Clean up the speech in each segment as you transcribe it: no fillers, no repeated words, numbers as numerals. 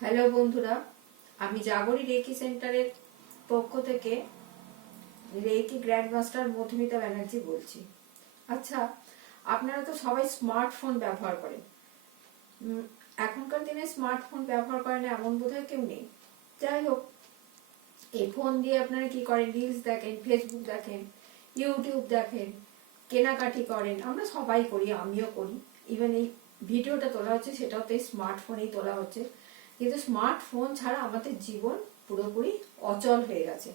Hello বন্ধুরা, আমি জাগরি reiki সেন্টারের পক্ষ থেকে reiki grand master Madhumita Banerjee বলছি। আচ্ছা, আপনারা তো সবাই স্মার্টফোন ব্যবহার করেন। এখনকার দিনে স্মার্টফোন ব্যবহার করে না এমন বোধহয় কেউ নেই। যাই হোক, এই ফোন দিয়ে আপনারা কি করেন? রিলস দেখেন, ফেসবুক দেখেন, ইউটিউব দেখেন, কেনাকাটি করেন। আমরা সবাই করি, আমিও করি। ইভেন এই ভিডিওটা তোলা হচ্ছে সেটাও তো স্মার্টফোনেই তোলা হচ্ছে। কিন্তু স্মার্টফোন ছাড়া আমাদের জীবন পুরোপুরি অচল হয়ে গেছে।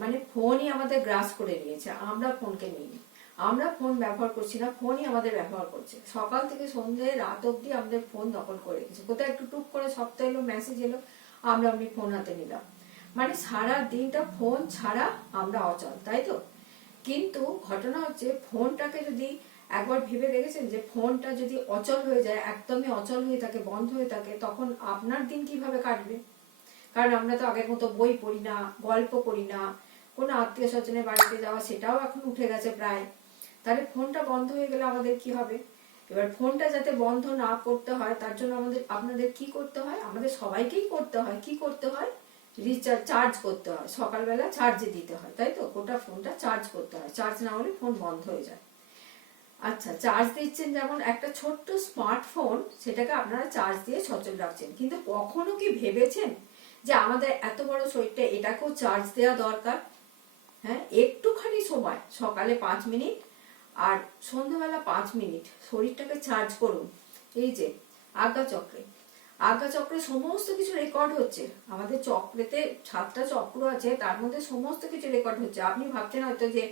মানে ফোনই আমাদের গ্রাস করে নিয়েছে, আমরা ফোনকে নিই। আমরা ফোন ব্যবহার করছি না, ফোনই আমাদের ব্যবহার করছে। সকাল থেকে সন্ধ্যে রাত অব্দি আমাদের ফোন দখল করে রেখেছে। কোথায় একটু টুক করে সপ্তাহ এলো, মেসেজ এলো, আমরা আপনি ফোন হাতে নিলাম। মানে সারা দিনটা ফোন ছাড়া আমরা অচল, তাই তো? কিন্তু ঘটনা হচ্ছে, ফোনটাকে যদি একবার ভেবে দেখেছেন যে ফোনটা যদি অচল হয়ে যায়, একদমই অচল হয়ে থাকে, বন্ধ হয়ে থাকে, তখন আপনার দিন কিভাবে কাটবে? কারণ আমরা তো আগের মতো বই পড়ি না, গল্প করি না, কোনো আত্মীয় স্বজনের বাড়িতে যাওয়া সেটাও এখন উঠে গেছে প্রায়। তাহলে ফোনটা বন্ধ হয়ে গেলে আমাদের কি হবে? এবার ফোনটা যাতে বন্ধ না করতে হয় তার জন্য আপনাদের কি করতে হয়? আমাদের সবাইকেই করতে হয়। কি করতে হয়? চার্জ করতে হয়। সকালবেলা চার্জে দিতে হয়, তাই তো? গোটা ফোনটা চার্জ করতে হয়, চার্জ না হলে ফোন বন্ধ হয়ে যায়। আচ্ছা, চার্জ দিচ্ছেন যেমন একটা ছোট্ট স্মার্টফোন, সেটাকে আপনারা চার্জ দিয়ে সচল রাখছেন, কিন্তু কখনো কি ভেবেছেন যে আমাদের এত বড় শরীরটা, এটাকেও চার্জ দেওয়া দরকার? হ্যাঁ, একটুখানি সময়, সকালে 5 মিনিট আর সন্ধ্যাবেলা 5 মিনিট শরীরটাকে চার্জ করুন। এই যে আজ্ঞা চক্রে, আজ্ঞা চক্রে সমস্ত কিছু রেকর্ড হচ্ছে। আমাদের চক্রেতে 7টা চক্র আছে, তার মধ্যে সমস্ত কিছু রেকর্ড হচ্ছে। আপনি ভাবছেন হয়তো যে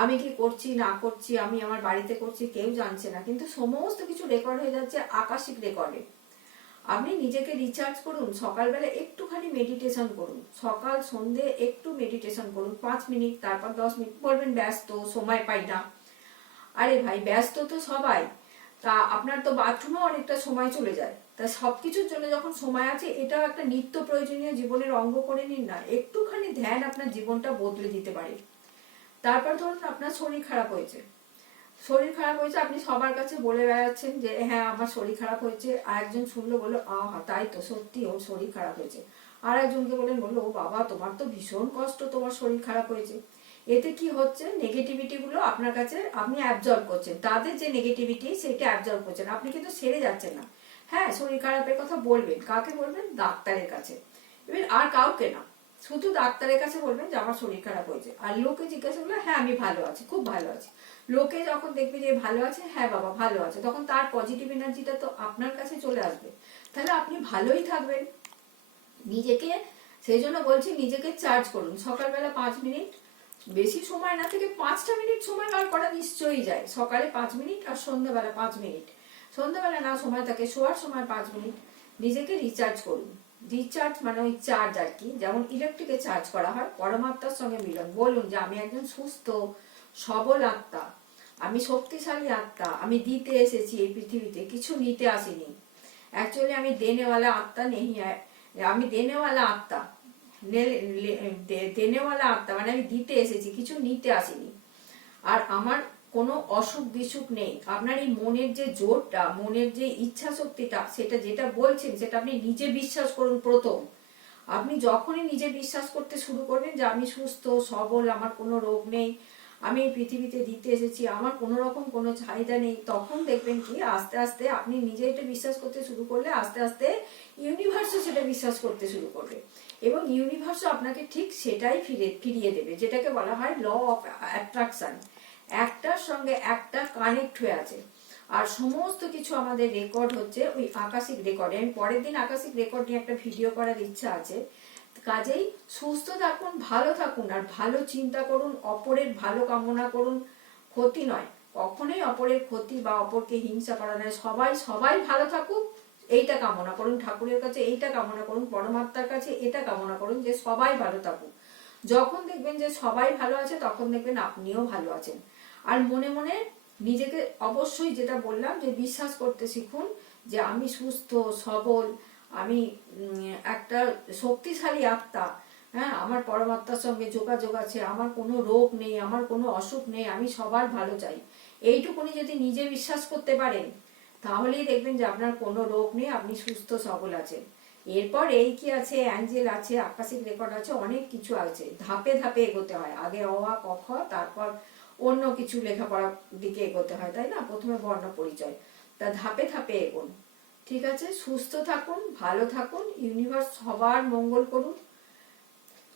আমি কি করছি না করছি, আমি আমার বাড়িতে করছি, কেউ জানছে না, কিন্তু সমস্ত কিছু রেকর্ড হয়ে যাচ্ছে আকাশিক রেকর্ডে। আপনি নিজেকে রিচার্জ করুন, সকালবেলা একটুখানি মেডিটেশন করুন, সকাল সন্ধে একটু মেডিটেশন করুন 5 মিনিট, তারপর 10 মিনিট। বলবেন ব্যস্ত, সময় পাই না। আরে ভাই, ব্যস্ত তো সবাই। তা আপনার তো বাথরুমেও অনেকটা সময় চলে যায়। তা সবকিছুর জন্য যখন সময় আছে, এটাও একটা নিত্য প্রয়োজনীয় জীবনের অঙ্গ করে নিন না। একটুখানি ধ্যান আপনার জীবনটা বদলে দিতে পারে। তারপর ধরুন আপনার শরীর খারাপ হয়েছে, আপনি সবার কাছে বলে বেড়াচ্ছেন যে হ্যাঁ আমার শরীর খারাপ হয়েছে। আর একজন শুনলো, বললো আহা তাই তো, সত্যি ওর শরীর খারাপ হয়েছে। আর একজনকে বললেন, বললো ও বাবা তোমার তো ভীষণ কষ্ট, তোমার শরীর খারাপ হয়েছে। এতে কি হচ্ছে? নেগেটিভিটি গুলো আপনার কাছে আপনি অ্যাবজর্ব করছেন, তাদের যে নেগেটিভিটি সেটা অ্যাবজর্ব করছেন, আপনি কিন্তু সেরে যাচ্ছেন না। হ্যাঁ, শরীর খারাপের কথা বলবেন, কাকে বলবেন? ডাক্তারের কাছে। এবার আর কাউকে না, শুধু ডাক্তারের কাছে বলবেন যে আমার শরীর খারাপ হয়েছে। আর লোকে জিজ্ঞাসা করলে, হ্যাঁ আমি ভালো আছি, খুব ভালো আছি। লোকে যখন দেখবে যে ভালো আছে, হ্যাঁ বাবা ভালো আছে, তখন তার পজিটিভ এনার্জিটা তো আপনার কাছে চলে আসবে। তাহলে আপনি ভালোই থাকবেন। নিজেকে, সেই জন্য বলছি, নিজেকে চার্জ করুন। সকালবেলা 5 মিনিট, বেশি সময় না থেকে 5টা মিনিট সময় বার করা নিশ্চয়ই যায়। সকালে 5 মিনিট আর সন্ধ্যাবেলা 5 মিনিট। সন্ধ্যাবেলা না সময় থাকে, শোয়ার সময় 5 মিনিট নিজেকে রিচার্জ করুন। রিচার্জ মানে ওই চার্জ আর কি, যেমন ইলেকট্রিকে চার্জ করা হয়। পরমাত্মার সঙ্গে মিলন। বলুন যে আমি একজন সুস্থ সবল আত্মা, আমি শক্তিশালী আত্মা, আমি দিতে এসেছি এই পৃথিবীতে, কিছু নিতে আসিনি। অ্যাকচুয়ালি আমি দেনেওয়ালা আত্মা নেই, আমি দেনেওয়ালা আত্মা। দেনেওয়ালা আত্মা মানে আমি দিতে এসেছি, কিছু নিতে আসিনি। আর আমার কোনো অসুখ বিসুখ নেই। আপনার এই মনের যে জোরটা, মনের যে ইচ্ছা শক্তিটা, সেটা যেটা বলছেন সেটা আপনি নিজে বিশ্বাস করুন। প্রথম আপনি যখনই নিজে বিশ্বাস করতে শুরু করবেন যে আমি সুস্থ সবল, আমার কোনো রোগ নেই, আমি এই পৃথিবীতে দিতে এসেছি, আমার কোনো রকম কোনো চাহিদা নেই, তখন দেখবেন কি আস্তে আস্তে আপনি নিজে এটা বিশ্বাস করতে শুরু করলে আস্তে আস্তে ইউনিভার্সও সেটা বিশ্বাস করতে শুরু করবে। এবং ইউনিভার্সও আপনাকে ঠিক সেটাই ফিরিয়ে দেবে, যেটাকে বলা হয় ল অফ অ্যাট্রাকশন। একটার সঙ্গে একটা কানেক্ট হয়ে আছে। আর সমস্ত কিছু আমাদের রেকর্ড হচ্ছে ওই আকাশিক রেকর্ডে। আমি পরের দিন আকাশিক রেকর্ড নিয়ে একটা ভিডিও করার ইচ্ছা আছে। কাজেই সুস্থ থাকুন, ভালো থাকুন, আর ভালো চিন্তা করুন, অপরের ভালো কামনা করুন, ক্ষতি নয়। কখনোই অপরের ক্ষতি বা অপরকে হিংসা করা নয়। সবাই সবাই ভালো থাকুক এইটা কামনা করুন, ঠাকুরের কাছে এইটা কামনা করুন, পরমাত্মার কাছে এটা কামনা করুন যে সবাই ভালো থাকুক। যখন দেখবেন যে সবাই ভালো আছে, তখন দেখবেন আপনিও ভালো আছেন। আর মনে মনে নিজেকে অবশ্যই, যেটা বললাম, যে বিশ্বাস করতে শিখুন যে আমি সুস্থ সবল, আমি একটা শক্তিশালী আত্মা। হ্যাঁ, আমার পরমাত্মার সঙ্গে যোগাযোগ আছে, আমার কোনো রোগ নেই, আমার কোনো অসুখ নেই, আমি সবার ভালো চাই। এইটুকুনি যদি নিজে বিশ্বাস করতে পারেন, তাহলেই দেখবেন যে আপনার কোনো রোগ নেই, আপনি সুস্থ সবল আছেন। এরপর এই কি আছে, অ্যাঞ্জেল আছে, আকাশিক রেকর্ড আছে, অনেক কিছু আছে। ধাপে ধাপে এগোতে হয়। আগে অ আ ক খ, তারপর অন্য কিছু লেখাপড়ার দিকে এগোতে হয়, তাই না? প্রথমে বর্ণ পরিচয়। তা ধাপে ধাপে এগোন। ঠিক আছে, সুস্থ থাকুন, ভালো থাকুন, ইউনিভার্স সবার মঙ্গল করুন,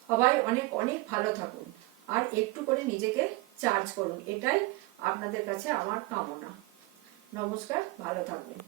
সবাই অনেক অনেক ভালো থাকুন, আর একটু করে নিজেকে চার্জ করুন, এটাই আপনাদের কাছে আমার কামনা। নমস্কার, ভালো থাকবেন।